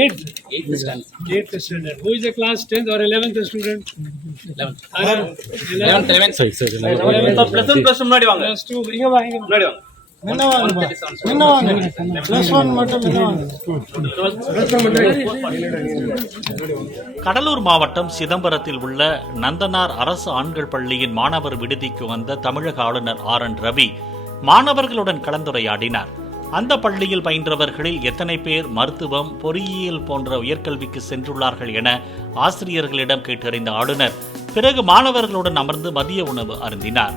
Eighth standard. Who is a class 10th or 11th student? 11th. 11th. Sorry. Plus 1 plus 2 முன்னாடி வாங்க. Plus 2. இங்க வா. முன்னாடி வாங்க. என்ன வாங்க? Plus 1 மட்டும் என்ன வாங்க? கடலூர் மாவட்டம் சிதம்பரத்தில் உள்ள நந்தனார் அரசு ஆண்கள் பள்ளியின் மாணவர் விடுதிக்கு வந்த தமிழக ஆளுநர் RN ரவி மாணவர்களுடன் கலந்துரையாடினார். அந்த பள்ளியில் பயின்றவர்களில் எத்தனை பேர் மருத்துவம், பொறியியல் போன்ற உயர்கல்விக்கு சென்றுள்ளார்கள் என ஆசிரியர்களிடம் கேட்டறிந்த ஆளுநர் பிறகு மாணவர்களுடன் அமர்ந்து மதிய உணவு அருந்தினார்.